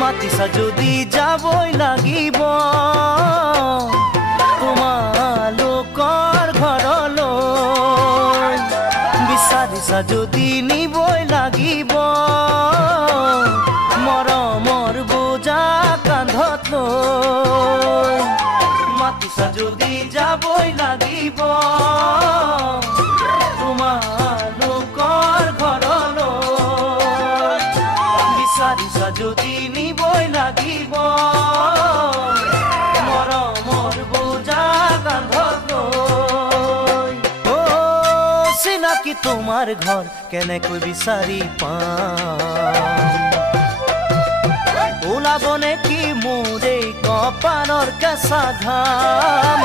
মাতিছা যদি যাবই লাগিব তোমালোকৰ ঘৰলৈ বিচাৰিছা যদি নিবই লাগিব মৰমৰ বোজা কান্ধত লৈ মাতিছা যদি যাবই লাগিব তোমালোকৰ ঘৰলৈ বিচাৰিছা যদি নিবই লাগিব মৰমৰ বোজা কান্ধত লৈ চিনাকি তোমাৰ ঘৰ কেনেকৈ বিচাৰি পাম ওলাব নেকি মোৰ এই কপালৰ কেঁচা ঘাম